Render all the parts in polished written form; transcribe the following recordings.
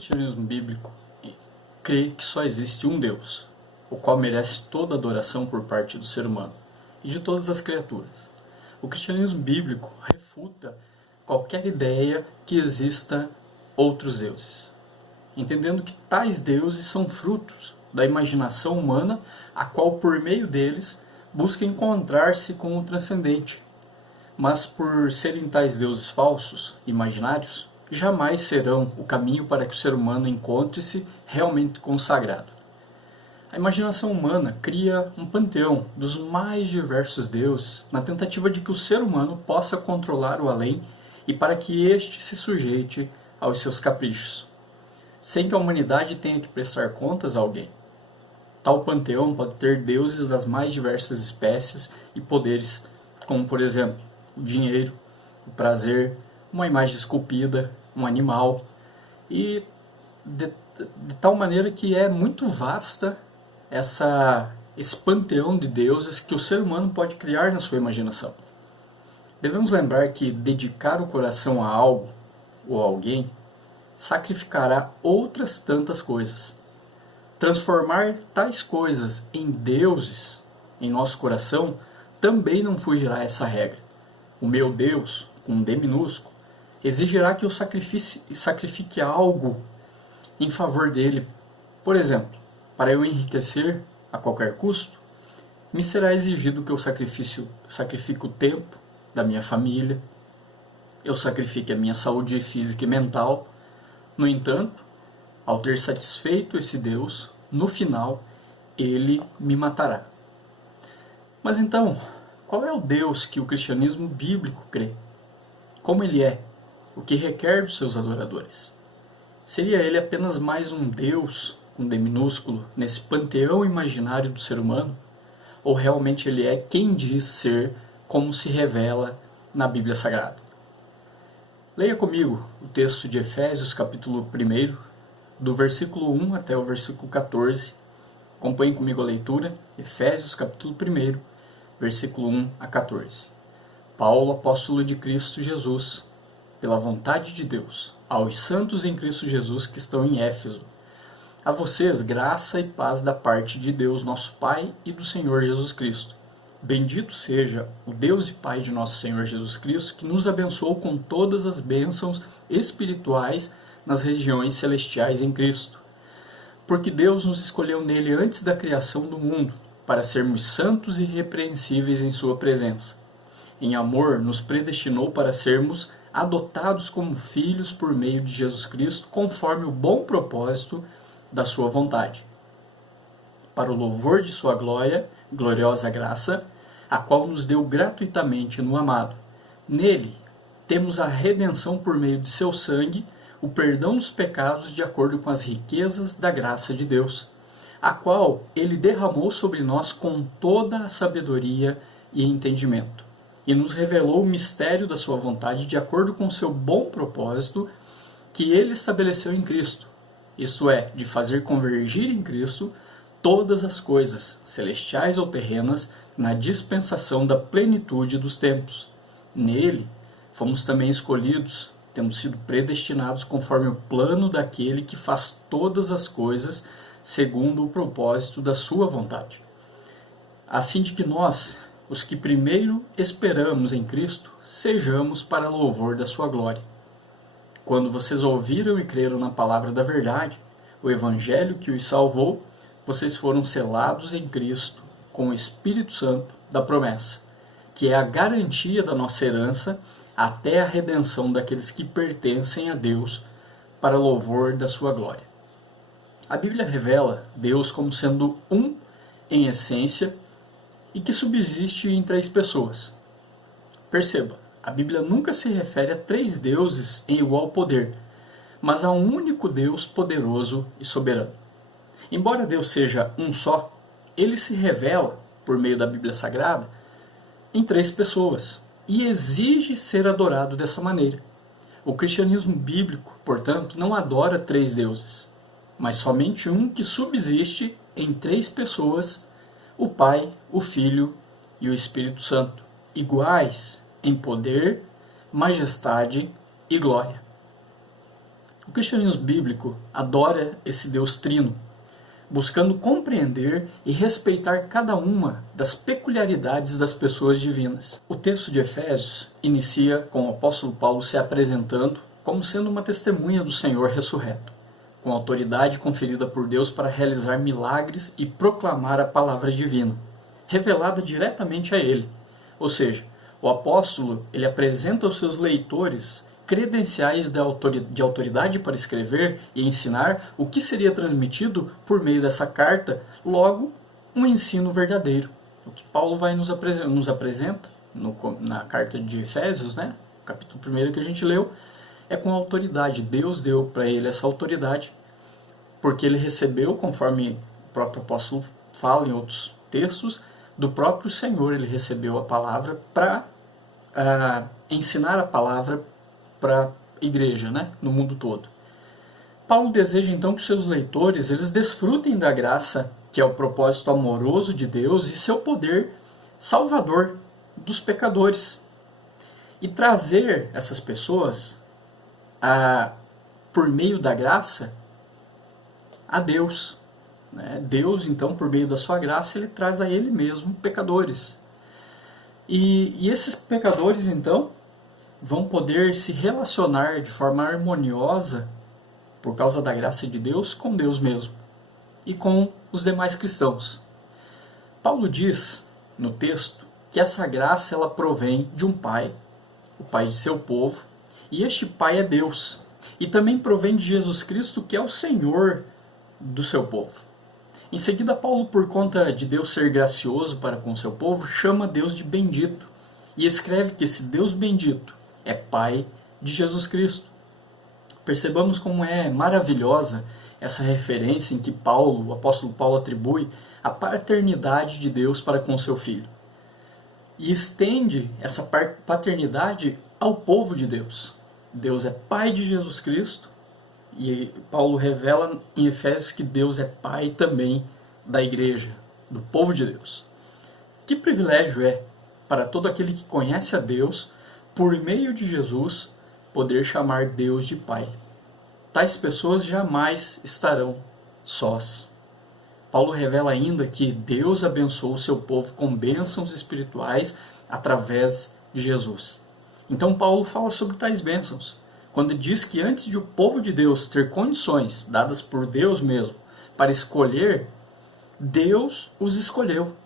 cristianismo bíblico crê que só existe um Deus, o qual merece toda adoração por parte do ser humano e de todas as criaturas. O cristianismo bíblico refuta qualquer ideia que exista outros deuses, entendendo que tais deuses são frutos da imaginação humana, a qual por meio deles busca encontrar-se com o transcendente. Mas por serem tais deuses falsos, imaginários, jamais serão o caminho para que o ser humano encontre-se realmente consagrado. A imaginação humana cria um panteão dos mais diversos deuses na tentativa de que o ser humano possa controlar o além e para que este se sujeite aos seus caprichos, sem que a humanidade tenha que prestar contas a alguém. Tal panteão pode ter deuses das mais diversas espécies e poderes, como por exemplo, o dinheiro, o prazer, uma imagem esculpida, um animal, e de tal maneira que é muito vasta esse panteão de deuses que o ser humano pode criar na sua imaginação. Devemos lembrar que dedicar o coração a algo ou a alguém sacrificará outras tantas coisas. Transformar tais coisas em deuses em nosso coração também não fugirá a essa regra. O meu Deus, com um D minúsculo, exigirá que eu sacrifique algo em favor dele. Por exemplo, para eu enriquecer a qualquer custo, me será exigido que eu sacrifique o tempo da minha família, eu sacrifique a minha saúde física e mental. No entanto, ao ter satisfeito esse Deus, no final, ele me matará. Mas então, qual é o Deus que o cristianismo bíblico crê? Como ele é? O que requer dos seus adoradores? Seria ele apenas mais um Deus, com D minúsculo, nesse panteão imaginário do ser humano? Ou realmente ele é quem diz ser, como se revela na Bíblia Sagrada? Leia comigo o texto de Efésios, capítulo 1, do versículo 1 até o versículo 14. Acompanhe comigo a leitura, Efésios, capítulo 1, versículo 1 a 14. Paulo, apóstolo de Cristo Jesus, pela vontade de Deus, aos santos em Cristo Jesus que estão em Éfeso. A vocês, graça e paz da parte de Deus, nosso Pai, e do Senhor Jesus Cristo. Bendito seja o Deus e Pai de nosso Senhor Jesus Cristo, que nos abençoou com todas as bênçãos espirituais nas regiões celestiais em Cristo. Porque Deus nos escolheu nele antes da criação do mundo, para sermos santos e irrepreensíveis em sua presença. Em amor, nos predestinou para sermos adotados como filhos por meio de Jesus Cristo, conforme o bom propósito da sua vontade, para o louvor de sua gloriosa graça, a qual nos deu gratuitamente no amado. Nele temos a redenção por meio de seu sangue, o perdão dos pecados de acordo com as riquezas da graça de Deus, a qual ele derramou sobre nós com toda a sabedoria e entendimento, e nos revelou o mistério da sua vontade de acordo com o seu bom propósito que ele estabeleceu em Cristo, isto é, de fazer convergir em Cristo todas as coisas, celestiais ou terrenas, na dispensação da plenitude dos tempos. Nele fomos também escolhidos, temos sido predestinados conforme o plano daquele que faz todas as coisas segundo o propósito da sua vontade, a fim de que nós, os que primeiro esperamos em Cristo, sejamos para louvor da sua glória. Quando vocês ouviram e creram na palavra da verdade, o evangelho que os salvou, vocês foram selados em Cristo com o Espírito Santo da promessa, que é a garantia da nossa herança até a redenção daqueles que pertencem a Deus para louvor da sua glória. A Bíblia revela Deus como sendo um em essência e que subsiste em três pessoas. Perceba, a Bíblia nunca se refere a três deuses em igual poder, mas a um único Deus poderoso e soberano. Embora Deus seja um só, ele se revela, por meio da Bíblia Sagrada, em três pessoas e exige ser adorado dessa maneira. O cristianismo bíblico, portanto, não adora três deuses, mas somente um que subsiste em três pessoas, o Pai, o Filho e o Espírito Santo, iguais em poder, majestade e glória. O cristianismo bíblico adora esse Deus trino, buscando compreender e respeitar cada uma das peculiaridades das pessoas divinas. O texto de Efésios inicia com o apóstolo Paulo se apresentando como sendo uma testemunha do Senhor ressurreto, com autoridade conferida por Deus para realizar milagres e proclamar a palavra divina, revelada diretamente a ele. Ou seja, o apóstolo ele apresenta aos seus leitores credenciais de autoridade para escrever e ensinar o que seria transmitido por meio dessa carta, logo, um ensino verdadeiro. O que Paulo vai nos apresenta na carta de Efésios, né? Capítulo 1 que a gente leu, é com autoridade. Deus deu para ele essa autoridade, porque ele recebeu, conforme o próprio apóstolo fala em outros textos, do próprio Senhor. Ele recebeu a palavra para ensinar a palavra para a igreja, né, no mundo todo. Paulo deseja então que seus leitores eles desfrutem da graça, que é o propósito amoroso de Deus e seu poder salvador dos pecadores, e trazer essas pessoas por meio da graça a Deus. Deus, então, por meio da sua graça, ele traz a ele mesmo pecadores. E esses pecadores, então, vão poder se relacionar de forma harmoniosa, por causa da graça de Deus, com Deus mesmo e com os demais cristãos. Paulo diz no texto que essa graça ela provém de um pai, o pai de seu povo, e este pai é Deus. E também provém de Jesus Cristo, que é o Senhor do seu povo. Em seguida, Paulo, por conta de Deus ser gracioso para com o seu povo, chama Deus de bendito e escreve que esse Deus bendito é pai de Jesus Cristo. Percebamos como é maravilhosa essa referência em que o apóstolo Paulo atribui a paternidade de Deus para com seu filho. E estende essa paternidade ao povo de Deus. Deus é pai de Jesus Cristo, e Paulo revela em Efésios que Deus é pai também da igreja, do povo de Deus. Que privilégio é para todo aquele que conhece a Deus, por meio de Jesus, poder chamar Deus de pai. Tais pessoas jamais estarão sós. Paulo revela ainda que Deus abençoou o seu povo com bênçãos espirituais através de Jesus. Então Paulo fala sobre tais bênçãos, quando diz que antes de o povo de Deus ter condições dadas por Deus mesmo para escolher, Deus os escolheu.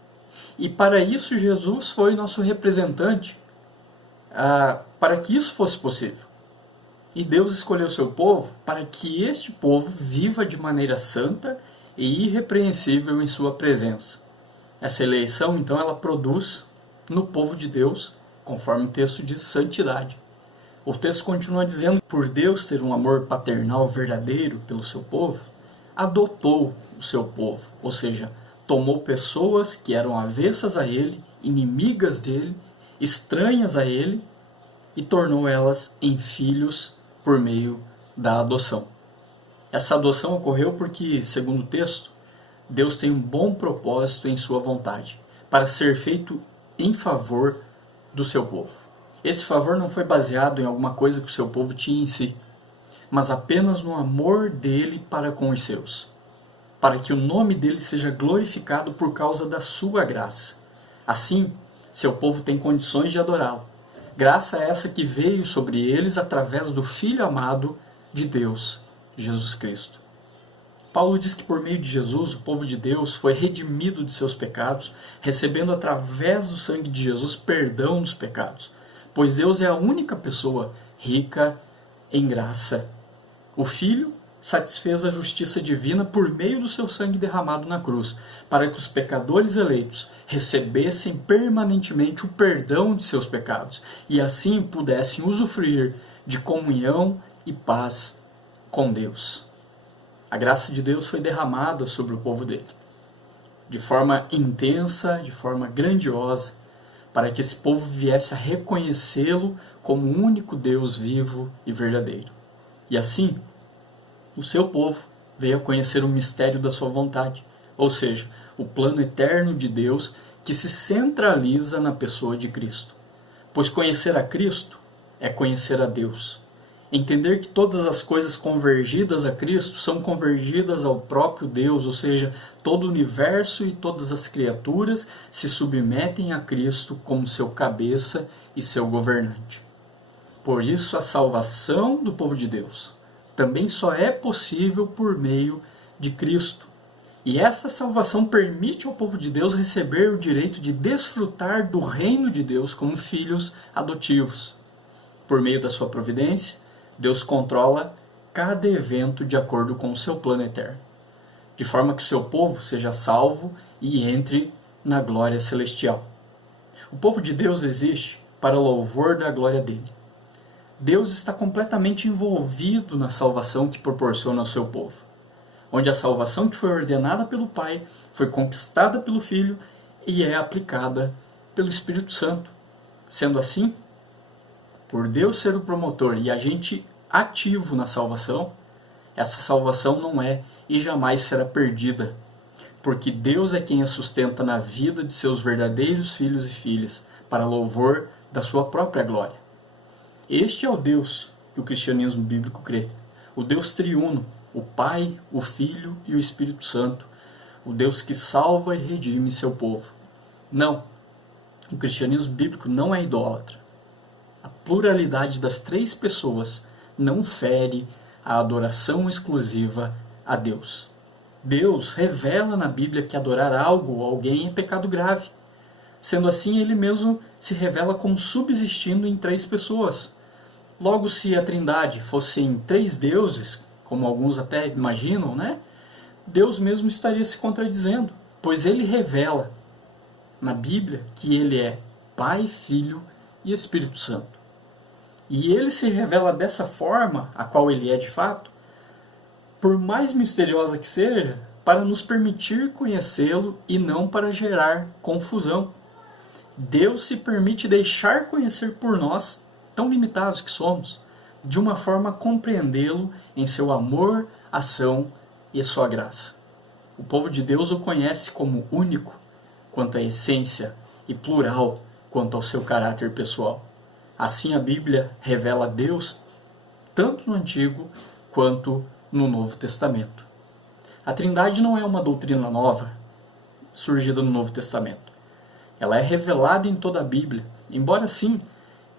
E para isso Jesus foi nosso representante, para que isso fosse possível. E Deus escolheu seu povo para que este povo viva de maneira santa e irrepreensível em sua presença. Essa eleição, então, ela produz no povo de Deus, conforme o texto diz, santidade. O texto continua dizendo que por Deus ter um amor paternal verdadeiro pelo seu povo, adotou o seu povo, ou seja, tomou pessoas que eram avessas a ele, inimigas dele, estranhas a ele, e tornou elas em filhos por meio da adoção. Essa adoção ocorreu porque, segundo o texto, Deus tem um bom propósito em sua vontade, para ser feito em favor do seu povo. Esse favor não foi baseado em alguma coisa que o seu povo tinha em si, mas apenas no amor dele para com os seus, para que o nome dele seja glorificado por causa da sua graça. Assim, seu povo tem condições de adorá-lo. Graça essa que veio sobre eles através do Filho amado de Deus, Jesus Cristo. Paulo diz que por meio de Jesus, o povo de Deus foi redimido de seus pecados, recebendo através do sangue de Jesus perdão dos pecados, pois Deus é a única pessoa rica em graça. O Filho satisfez a justiça divina por meio do seu sangue derramado na cruz, para que os pecadores eleitos recebessem permanentemente o perdão de seus pecados e assim pudessem usufruir de comunhão e paz com Deus. A graça de Deus foi derramada sobre o povo dele, de forma intensa, de forma grandiosa, para que esse povo viesse a reconhecê-lo como o único Deus vivo e verdadeiro. E assim, o seu povo veio a conhecer o mistério da sua vontade, ou seja, o plano eterno de Deus que se centraliza na pessoa de Cristo. Pois conhecer a Cristo é conhecer a Deus. Entender que todas as coisas convergidas a Cristo são convergidas ao próprio Deus, ou seja, todo o universo e todas as criaturas se submetem a Cristo como seu cabeça e seu governante. Por isso, a salvação do povo de Deus também só é possível por meio de Cristo. E essa salvação permite ao povo de Deus receber o direito de desfrutar do reino de Deus como filhos adotivos. Por meio da sua providência, Deus controla cada evento de acordo com o seu plano eterno, de forma que o seu povo seja salvo e entre na glória celestial. O povo de Deus existe para louvor da glória dele. Deus está completamente envolvido na salvação que proporciona ao seu povo, onde a salvação que foi ordenada pelo Pai foi conquistada pelo Filho e é aplicada pelo Espírito Santo. Sendo assim, por Deus ser o promotor e agente ativo na salvação, essa salvação não é e jamais será perdida, porque Deus é quem a sustenta na vida de seus verdadeiros filhos e filhas, para louvor da sua própria glória. Este é o Deus que o cristianismo bíblico crê, o Deus triuno, o Pai, o Filho e o Espírito Santo, o Deus que salva e redime seu povo. Não, o cristianismo bíblico não é idólatra. A pluralidade das três pessoas não fere a adoração exclusiva a Deus. Deus revela na Bíblia que adorar algo ou alguém é pecado grave. Sendo assim, ele mesmo se revela como subsistindo em três pessoas. Logo, se a Trindade fossem três deuses, como alguns até imaginam, né? Deus mesmo estaria se contradizendo, pois ele revela na Bíblia que ele é Pai, Filho e Espírito Santo. E ele se revela dessa forma, a qual ele é de fato, por mais misteriosa que seja, para nos permitir conhecê-lo e não para gerar confusão. Deus se permite deixar conhecer por nós, tão limitados que somos, de uma forma a compreendê-lo em seu amor, ação e sua graça. O povo de Deus o conhece como único quanto à essência e plural quanto ao seu caráter pessoal. Assim a Bíblia revela Deus tanto no Antigo quanto no Novo Testamento. A Trindade não é uma doutrina nova, surgida no Novo Testamento. Ela é revelada em toda a Bíblia, embora sim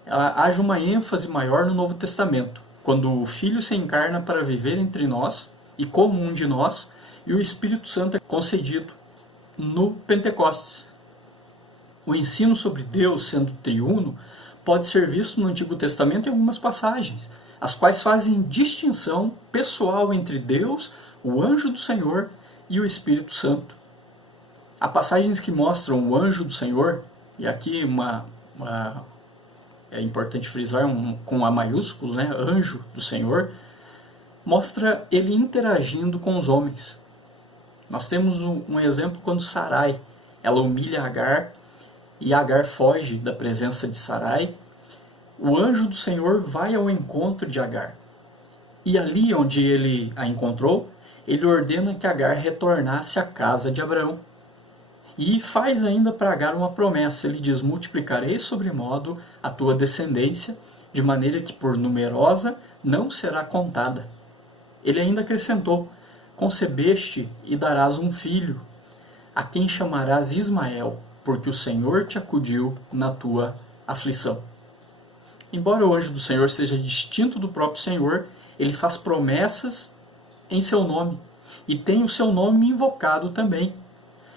haja uma ênfase maior no Novo Testamento, quando o Filho se encarna para viver entre nós e como um de nós, e o Espírito Santo é concedido no Pentecostes. O ensino sobre Deus sendo triuno pode ser visto no Antigo Testamento em algumas passagens, as quais fazem distinção pessoal entre Deus, o anjo do Senhor e o Espírito Santo. Há passagens que mostram o anjo do Senhor, e aqui é importante frisar com A maiúsculo, né, anjo do Senhor, mostra ele interagindo com os homens. Nós temos um exemplo quando Sarai, ela humilha Agar, e Agar foge da presença de Sarai. O anjo do Senhor vai ao encontro de Agar. E ali onde ele a encontrou, ele ordena que Agar retornasse à casa de Abraão. E faz ainda para Agar uma promessa. Ele diz: multiplicarei sobremodo a tua descendência, de maneira que por numerosa não será contada. Ele ainda acrescentou: concebeste e darás um filho, a quem chamarás Ismael, porque o Senhor te acudiu na tua aflição. Embora o anjo do Senhor seja distinto do próprio Senhor, ele faz promessas em seu nome e tem o seu nome invocado também.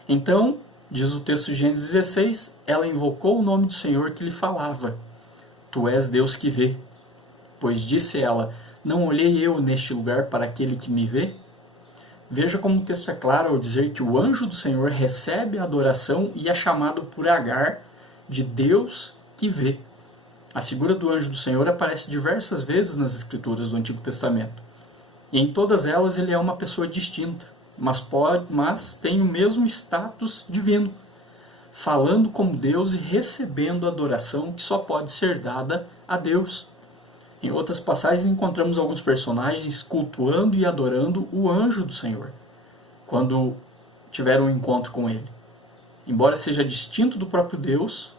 Então, diz o texto de Gênesis 16, ela invocou o nome do Senhor que lhe falava: Tu és Deus que vê. Pois disse ela: Não olhei eu neste lugar para aquele que me vê? Veja como o texto é claro ao dizer que o anjo do Senhor recebe a adoração e é chamado por Agar de Deus que vê. A figura do anjo do Senhor aparece diversas vezes nas Escrituras do Antigo Testamento. E em todas elas ele é uma pessoa distinta, mas tem o mesmo status divino, falando como Deus e recebendo a adoração que só pode ser dada a Deus. Em outras passagens encontramos alguns personagens cultuando e adorando o anjo do Senhor, quando tiveram um encontro com ele. Embora seja distinto do próprio Deus,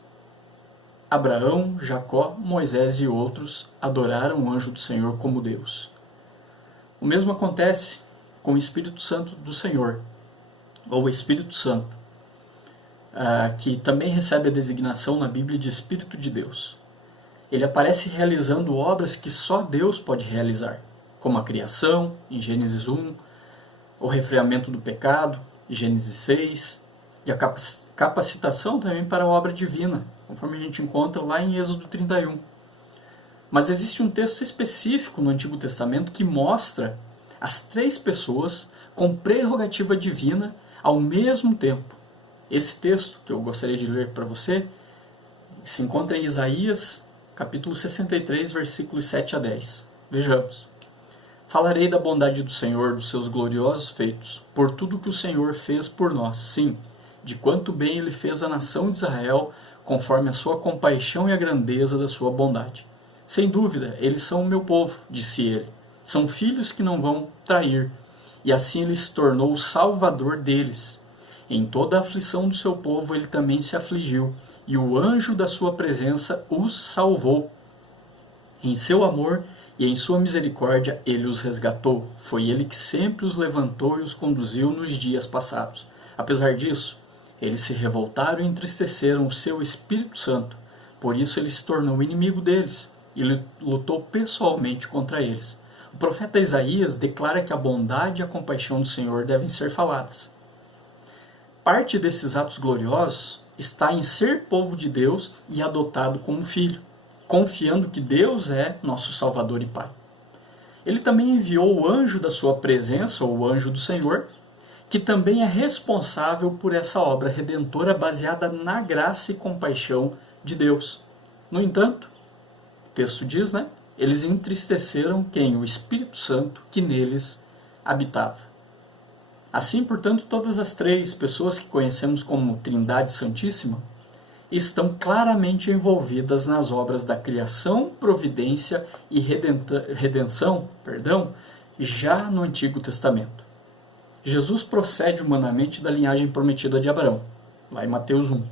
Abraão, Jacó, Moisés e outros adoraram o anjo do Senhor como Deus. O mesmo acontece com o Espírito Santo do Senhor, ou o Espírito Santo, que também recebe a designação na Bíblia de Espírito de Deus. Ele aparece realizando obras que só Deus pode realizar, como a criação, em Gênesis 1, o refreamento do pecado, em Gênesis 6, e a capacitação também para a obra divina, conforme a gente encontra lá em Êxodo 31. Mas existe um texto específico no Antigo Testamento que mostra as três pessoas com prerrogativa divina ao mesmo tempo. Esse texto, que eu gostaria de ler para você, se encontra em Isaías, capítulo 63, versículos 7 a 10. Vejamos. Falarei da bondade do Senhor, dos seus gloriosos feitos, por tudo que o Senhor fez por nós, sim, de quanto bem Ele fez à nação de Israel, conforme a sua compaixão e a grandeza da sua bondade. Sem dúvida, eles são o meu povo, disse ele. São filhos que não vão trair. E assim ele se tornou o salvador deles. Em toda a aflição do seu povo ele também se afligiu, e o anjo da sua presença os salvou. Em seu amor e em sua misericórdia ele os resgatou. Foi ele que sempre os levantou e os conduziu nos dias passados. Apesar disso, eles se revoltaram e entristeceram o seu Espírito Santo. Por isso ele se tornou inimigo deles e lutou pessoalmente contra eles. O profeta Isaías declara que a bondade e a compaixão do Senhor devem ser faladas. Parte desses atos gloriosos está em ser povo de Deus e adotado como filho, confiando que Deus é nosso Salvador e Pai. Ele também enviou o anjo da sua presença, ou o anjo do Senhor, que também é responsável por essa obra redentora baseada na graça e compaixão de Deus. No entanto, o texto diz, eles entristeceram quem? O Espírito Santo que neles habitava. Assim, portanto, todas as três pessoas que conhecemos como Trindade Santíssima estão claramente envolvidas nas obras da criação, providência e redenção, já no Antigo Testamento. Jesus procede humanamente da linhagem prometida de Abraão, lá em Mateus 1.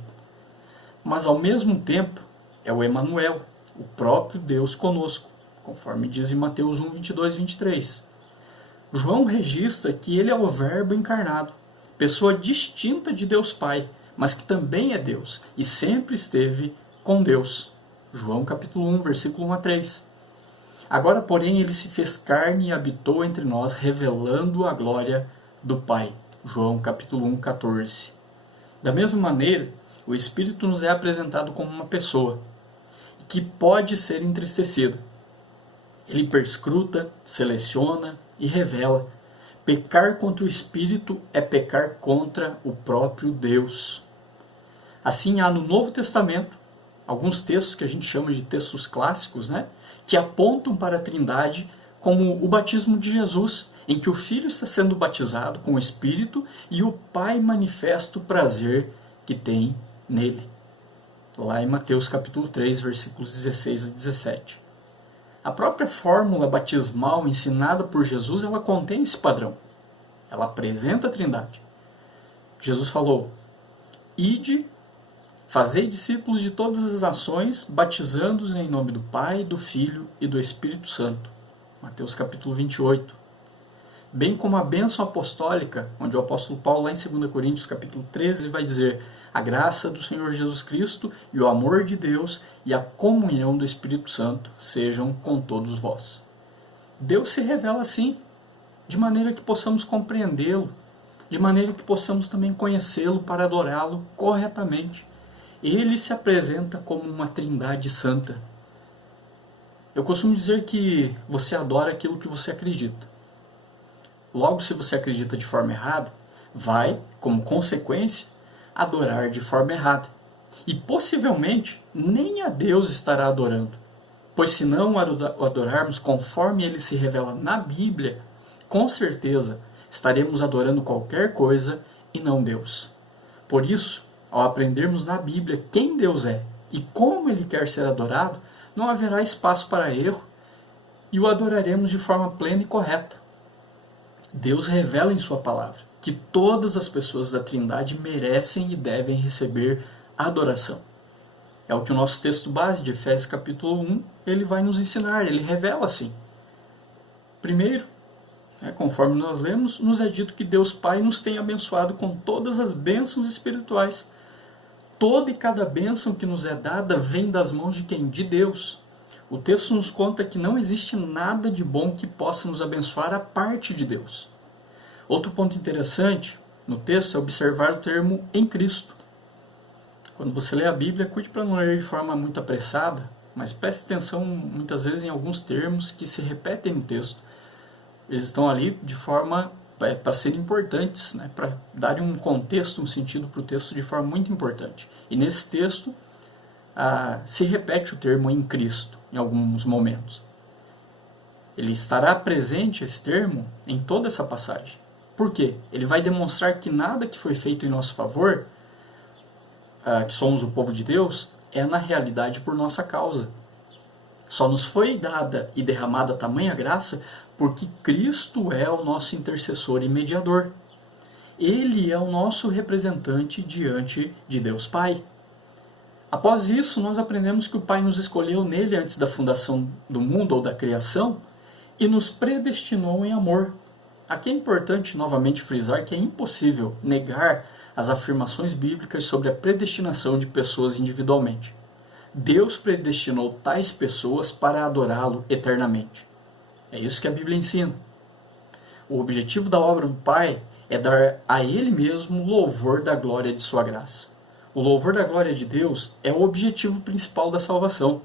Mas, ao mesmo tempo, é o Emanuel, o próprio Deus conosco, conforme diz em Mateus 1, 22 e 23. João registra que ele é o Verbo encarnado, pessoa distinta de Deus Pai, mas que também é Deus e sempre esteve com Deus. João capítulo 1, versículo 1 a 3. Agora, porém, ele se fez carne e habitou entre nós, revelando a glória do Pai. João capítulo 1, 14. Da mesma maneira, o Espírito nos é apresentado como uma pessoa que pode ser entristecida. Ele perscruta, seleciona e revela. Pecar contra o Espírito é pecar contra o próprio Deus. Assim, há no Novo Testamento alguns textos que a gente chama de textos clássicos, que apontam para a Trindade, como o batismo de Jesus, em que o Filho está sendo batizado com o Espírito e o Pai manifesta o prazer que tem nele. Lá em Mateus capítulo 3, versículos 16 a 17. A própria fórmula batismal ensinada por Jesus, ela contém esse padrão. Ela apresenta a Trindade. Jesus falou: Ide, fazei discípulos de todas as nações, batizando-os em nome do Pai, do Filho e do Espírito Santo. Mateus capítulo 28. Bem como a bênção apostólica, onde o apóstolo Paulo, lá em 2 Coríntios capítulo 13, vai dizer: a graça do Senhor Jesus Cristo e o amor de Deus e a comunhão do Espírito Santo sejam com todos vós. Deus se revela assim, de maneira que possamos compreendê-lo, de maneira que possamos também conhecê-lo para adorá-lo corretamente. Ele se apresenta como uma Trindade Santa. Eu costumo dizer que você adora aquilo que você acredita. Logo, se você acredita de forma errada, vai, como consequência, adorar de forma errada. E possivelmente nem a Deus estará adorando. Pois se não o adorarmos conforme ele se revela na Bíblia, com certeza estaremos adorando qualquer coisa e não Deus. Por isso, ao aprendermos na Bíblia quem Deus é e como ele quer ser adorado, não haverá espaço para erro e o adoraremos de forma plena e correta. Deus revela em sua palavra que todas as pessoas da Trindade merecem e devem receber adoração. É o que o nosso texto base de Efésios capítulo 1, ele vai nos ensinar, ele revela assim. Primeiro, conforme nós lemos, nos é dito que Deus Pai nos tem abençoado com todas as bênçãos espirituais. Toda e cada bênção que nos é dada vem das mãos de quem? De Deus. O texto nos conta que não existe nada de bom que possa nos abençoar a parte de Deus. Outro ponto interessante no texto é observar o termo em Cristo. Quando você lê a Bíblia, cuide para não ler de forma muito apressada, mas preste atenção muitas vezes em alguns termos que se repetem no texto. Eles estão ali de forma para serem importantes, para darem um contexto, um sentido para o texto de forma muito importante. E nesse texto se repete o termo em Cristo em alguns momentos. Ele estará presente, esse termo, em toda essa passagem. Por quê? Ele vai demonstrar que nada que foi feito em nosso favor, que somos o povo de Deus, é na realidade por nossa causa. Só nos foi dada e derramada tamanha graça porque Cristo é o nosso intercessor e mediador. Ele é o nosso representante diante de Deus Pai. Após isso, nós aprendemos que o Pai nos escolheu nele antes da fundação do mundo ou da criação e nos predestinou em amor. Aqui é importante novamente frisar que é impossível negar as afirmações bíblicas sobre a predestinação de pessoas individualmente. Deus predestinou tais pessoas para adorá-lo eternamente. É isso que a Bíblia ensina. O objetivo da obra do Pai é dar a Ele mesmo o louvor da glória de sua graça. O louvor da glória de Deus é o objetivo principal da salvação.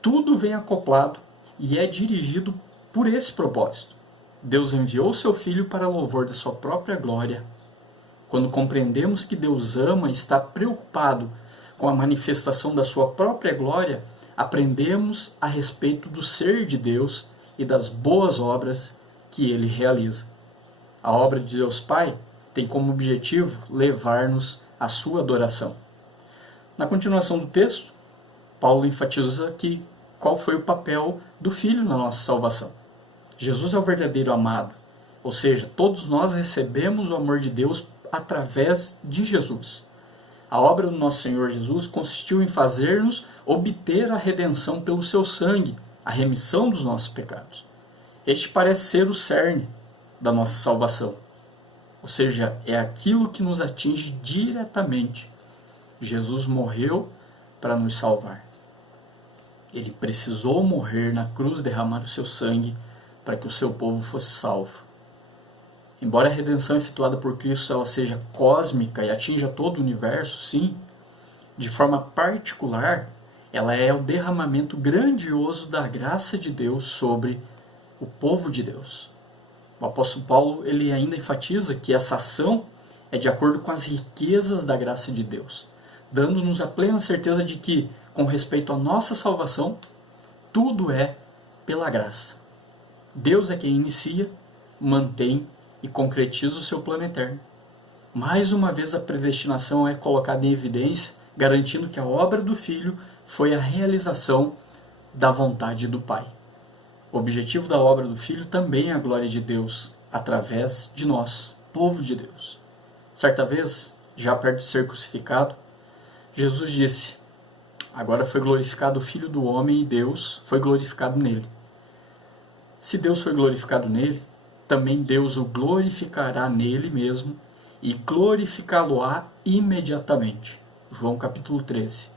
Tudo vem acoplado e é dirigido por esse propósito. Deus enviou seu Filho para louvor da sua própria glória. Quando compreendemos que Deus ama e está preocupado com a manifestação da sua própria glória, aprendemos a respeito do ser de Deus e das boas obras que Ele realiza. A obra de Deus Pai tem como objetivo levar-nos à sua adoração. Na continuação do texto, Paulo enfatiza aqui qual foi o papel do Filho na nossa salvação. Jesus é o verdadeiro amado, ou seja, todos nós recebemos o amor de Deus através de Jesus. A obra do nosso Senhor Jesus consistiu em fazer-nos obter a redenção pelo seu sangue, a remissão dos nossos pecados. Este parece ser o cerne da nossa salvação. Ou seja, é aquilo que nos atinge diretamente. Jesus morreu para nos salvar. Ele precisou morrer na cruz, derramar o seu sangue para que o seu povo fosse salvo. Embora a redenção efetuada por Cristo ela seja cósmica e atinja todo o universo, sim, de forma particular, ela é o derramamento grandioso da graça de Deus sobre o povo de Deus. O apóstolo Paulo ele ainda enfatiza que essa ação é de acordo com as riquezas da graça de Deus, dando-nos a plena certeza de que, com respeito à nossa salvação, tudo é pela graça. Deus é quem inicia, mantém e concretiza o seu plano eterno. Mais uma vez a predestinação é colocada em evidência, garantindo que a obra do Filho foi a realização da vontade do Pai. O objetivo da obra do Filho também é a glória de Deus, através de nós, povo de Deus. Certa vez, já perto de ser crucificado, Jesus disse: agora foi glorificado o Filho do Homem e Deus foi glorificado nele. Se Deus foi glorificado nele, também Deus o glorificará nele mesmo e glorificá-lo-á imediatamente. João capítulo 13,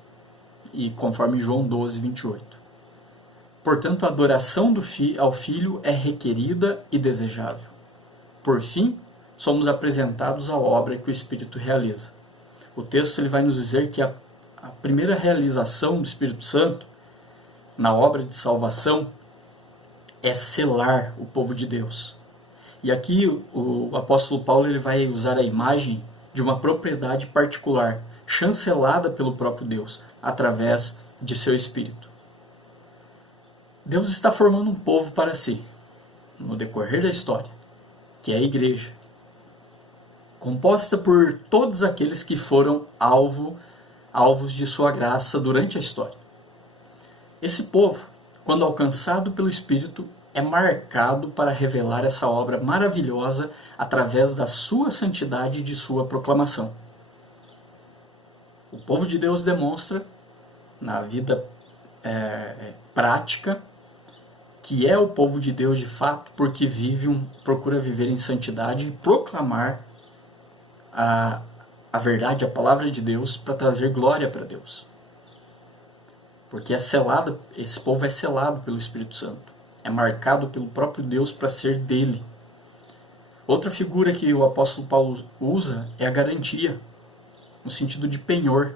e conforme João 12, 28. Portanto, a adoração ao Filho é requerida e desejável. Por fim, somos apresentados à obra que o Espírito realiza. O texto ele vai nos dizer que a primeira realização do Espírito Santo na obra de salvação é selar o povo de Deus. E aqui o apóstolo Paulo ele vai usar a imagem de uma propriedade particular, chancelada pelo próprio Deus, através de seu Espírito. Deus está formando um povo para si, no decorrer da história, que é a igreja, composta por todos aqueles que foram alvos de sua graça durante a história. Esse povo, quando alcançado pelo Espírito, é marcado para revelar essa obra maravilhosa através da sua santidade e de sua proclamação. O povo de Deus demonstra na vida prática, que é o povo de Deus de fato, porque procura viver em santidade e proclamar a verdade, a palavra de Deus, para trazer glória para Deus. Porque esse povo é selado pelo Espírito Santo, é marcado pelo próprio Deus para ser dele. Outra figura que o apóstolo Paulo usa é a garantia, no sentido de penhor.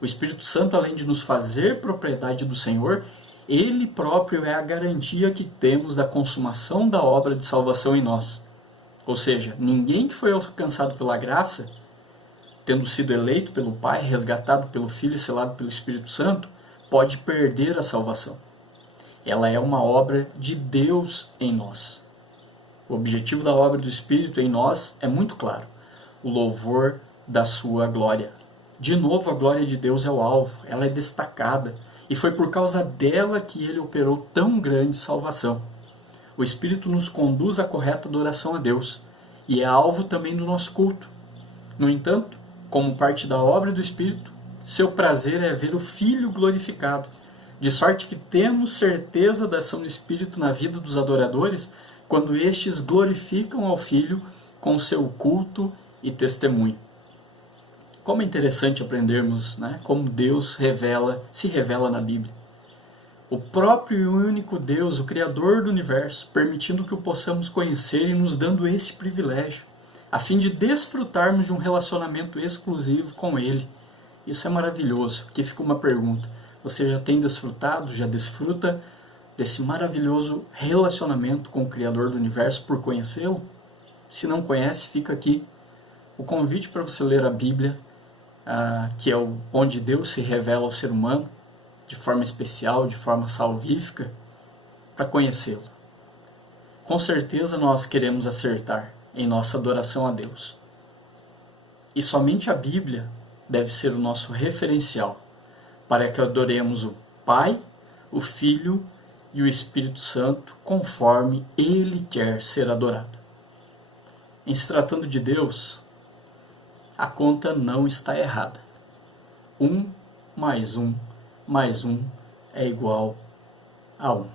O Espírito Santo, além de nos fazer propriedade do Senhor, ele próprio é a garantia que temos da consumação da obra de salvação em nós. Ou seja, ninguém que foi alcançado pela graça, tendo sido eleito pelo Pai, resgatado pelo Filho e selado pelo Espírito Santo, pode perder a salvação. Ela é uma obra de Deus em nós. O objetivo da obra do Espírito em nós é muito claro: o louvor da sua glória. De novo, a glória de Deus é o alvo, ela é destacada, e foi por causa dela que ele operou tão grande salvação. O Espírito nos conduz à correta adoração a Deus, e é alvo também do nosso culto. No entanto, como parte da obra do Espírito, seu prazer é ver o Filho glorificado, de sorte que temos certeza da ação do Espírito na vida dos adoradores, quando estes glorificam ao Filho com seu culto e testemunho. Como é interessante aprendermos, como Deus se revela na Bíblia. O próprio e único Deus, o Criador do Universo, permitindo que o possamos conhecer e nos dando esse privilégio, a fim de desfrutarmos de um relacionamento exclusivo com Ele. Isso é maravilhoso. Aqui fica uma pergunta: você já tem desfrutado, já desfruta desse maravilhoso relacionamento com o Criador do Universo por conhecê-lo? Se não conhece, fica aqui o convite para você ler a Bíblia, que é onde Deus se revela ao ser humano, de forma especial, de forma salvífica, para conhecê-lo. Com certeza nós queremos acertar em nossa adoração a Deus. E somente a Bíblia deve ser o nosso referencial para que adoremos o Pai, o Filho e o Espírito Santo conforme Ele quer ser adorado. Em se tratando de Deus, a conta não está errada. 1 mais 1 mais 1 é igual a 1.